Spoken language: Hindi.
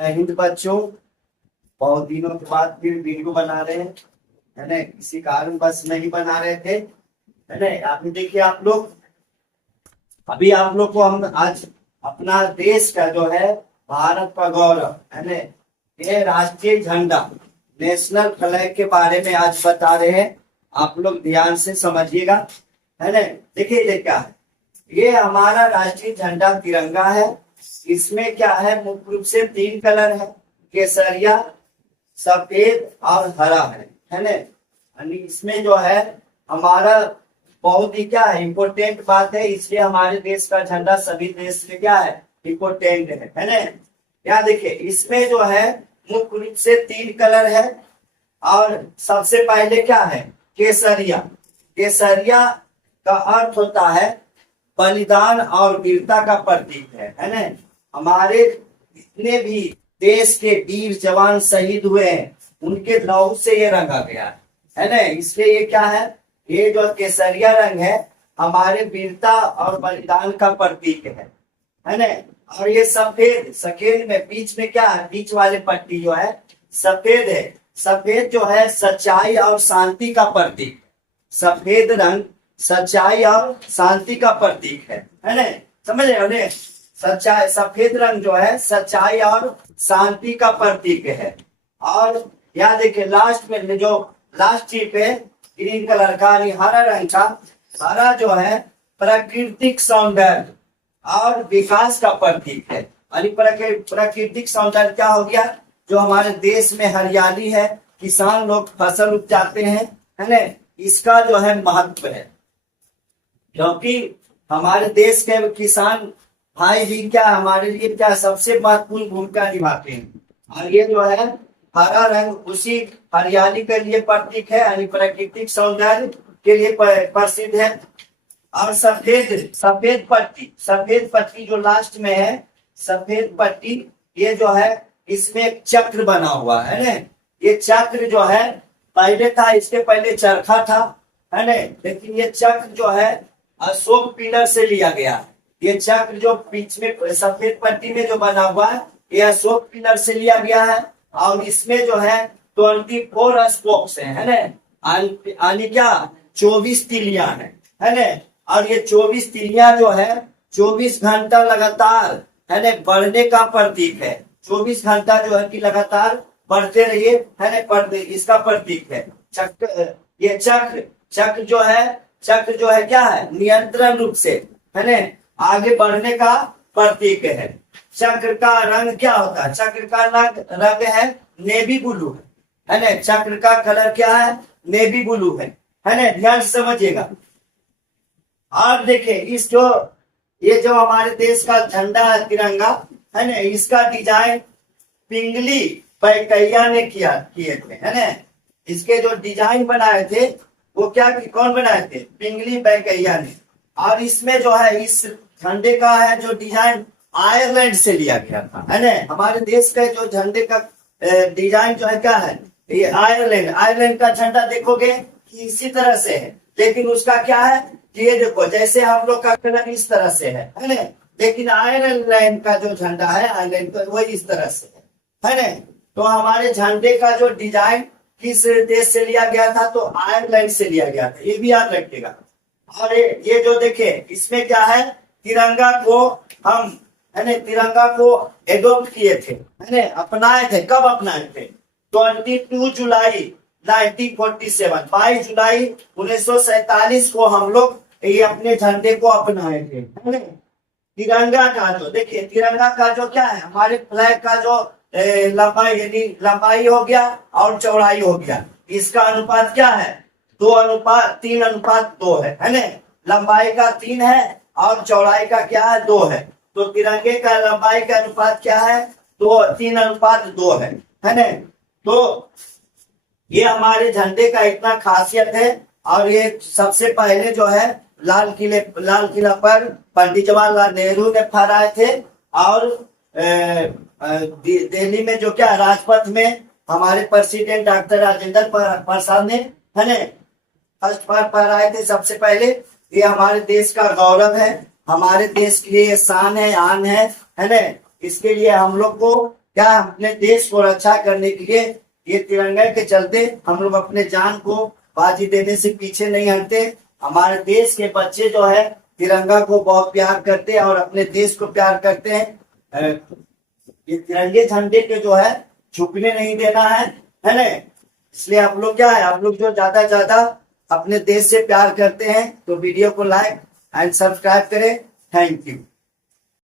हिंद बच्चों, बहुत दिनों के बाद फिर वीडियो बना रहे हैं, है ना। किसी कारण बस नहीं बना रहे थे, है ना। अभी देखिए आप लोग, अभी आप लोग को हम आज अपना देश का जो है भारत का गौरव, है ना, ये राष्ट्रीय झंडा, नेशनल फ्लैग के बारे में आज बता रहे हैं। आप लोग ध्यान से समझिएगा, है ना। देखिए ये क्या है, ये हमारा राष्ट्रीय झंडा तिरंगा है। इसमें क्या है, मुख्य रूप से 3 कलर है, केसरिया, सफेद और हरा है ना। यानी इसमें जो है हमारा बहुत ही क्या है, इम्पोर्टेंट बात है, इसलिए हमारे देश का झंडा सभी देश में क्या है, इम्पोर्टेंट है ना। यहाँ देखिए इसमें जो है मुख्य रूप से 3 कलर है। और सबसे पहले क्या है, केसरिया। केसरिया का अर्थ होता है बलिदान और वीरता का प्रतीक है ना। हमारे जितने भी देश के वीर जवान शहीद हुए हैं, उनके लहू से ये रंगा गया है ना। इसलिए ये क्या है, ये जो केसरिया रंग है हमारे वीरता और बलिदान का प्रतीक है ना। और ये सफेद, सफेद में बीच में क्या है, बीच वाले पट्टी जो है सफेद है। सफेद जो है सच्चाई और शांति का प्रतीक। सफेद रंग सच्चाई और शांति का प्रतीक है ना। समझ रहे हो, सच्चाई, सफेद रंग जो है सच्चाई और शांति का प्रतीक है। और यहाँ देखिए लास्ट में जो लास्ट चीज है ग्रीन कलर का, हरा रंग का, हरा जो है प्राकृतिक सौंदर्य और विकास का प्रतीक है। प्राकृतिक सौंदर्य क्या हो गया, जो हमारे देश में हरियाली है, किसान लोग फसल उपजाते हैं, है ना, इसका जो है महत्व है। क्योंकि हमारे देश के किसान भाई भी क्या हमारे लिए क्या सबसे महत्वपूर्ण भूमिका निभाते हैं। और ये जो है हरा रंग उसी हरियाली के लिए प्रतीक है, यानी प्राकृतिक सौंदर्य के लिए प्रसिद्ध है। और सफेद, सफेद पट्टी जो लास्ट में है, सफेद पट्टी, ये जो है इसमें एक चक्र बना हुआ है ना। ये चक्र जो है पहले था, इसके पहले चरखा था, है ना, लेकिन ये चक्र जो है अशोक पिलर से लिया गया है। ये चक्र जो बीच में सफेद पट्टी में जो बना हुआ है, ये अशोक पिलर से लिया गया है। और इसमें जो है 24 स्पोक्स है ना, यानी क्या 24 तिलियां है ना। और ये 24 तिलियां जो है 24 घंटा लगातार, है ना, बढ़ने का प्रतीक है। 24 घंटा जो है कि लगातार बढ़ते रहिए, है ना, बढ़ते, इसका प्रतीक है चक्र। ये चक्र जो है क्या है, नियंत्रण रूप से, है ना, आगे बढ़ने का प्रतीक है। चक्र का रंग क्या होता है, चक्र का रंग है नेवी ब्लू, है ना। चक्र का कलर क्या है, नेवी ब्लू है ना। ध्यान से समझिएगा। और देखिए ये जो हमारे देश का झंडा है तिरंगा, है ना, इसका डिजाइन पिंगली पैकैया ने किए थे, है ना। इसके जो डिजाइन बनाए थे वो कौन बनाए थे, पिंगली पैकैया ने। और इसमें जो है इस झंडे का है जो डिजाइन आयरलैंड से लिया गया था, है ना। हमारे देश का जो झंडे का डिजाइन जो है क्या है, ये आयरलैंड का झंडा देखोगे कि इसी तरह से है, लेकिन उसका क्या है कि ये देखो जैसे हम लोग का कलर इस तरह से है ना, लेकिन आयरलैंड का जो झंडा है आयरलैंड का वही इस तरह से है ना। तो हमारे झंडे का जो डिजाइन किस देश से लिया गया था, तो आयरलैंड से लिया गया था, ये भी याद रखिएगा। और ये जो देखिए इसमें क्या है, तिरंगा को हम, है ना, तिरंगा को एडॉप्ट किए थे, है ना, अपनाए थे। कब अपनाए थे, 22 जुलाई 1947, 22 जुलाई 1947 को हम लोग ये अपने झंडे को अपनाए थे, है ना। तिरंगा का जो देखिए, तिरंगा का जो क्या है, हमारे फ्लैग का जो लंबाई, यानी लंबाई हो गया और चौड़ाई हो गया, इसका अनुपात क्या है, 3:2 है ना। लंबाई का 3 है और चौड़ाई का क्या है, 2 है। तो तिरंगे का लंबाई का अनुपात क्या है, 3:2 है ना। तो ये हमारे झंडे का इतना खासियत है। और ये सबसे पहले जो है लाल किला पर पंडित जवाहरलाल नेहरू ने फहराए थे। और दिल्ली में जो क्या राजपथ में हमारे प्रेसिडेंट डॉक्टर राजेंद्र प्रसाद ने, है ना, फर्स्ट बार फहराए थे सबसे पहले। ये हमारे देश का गौरव है, हमारे देश के लिए शान है, आन है ना। इसके लिए हम लोग को क्या अपने देश को रक्षा करने के लिए ये तिरंगे के चलते हम लोग अपने जान को बाजी देने से पीछे नहीं हटते। हमारे देश के बच्चे जो है तिरंगा को बहुत प्यार करते हैं और अपने देश को प्यार करते हैं। ये तिरंगे झंडे के जो है झुकने नहीं देना है ना। इसलिए आप लोग क्या है, आप लोग जो ज्यादा ज्यादा अपने देश से प्यार करते हैं तो वीडियो को लाइक एंड सब्सक्राइब करें। Thank you.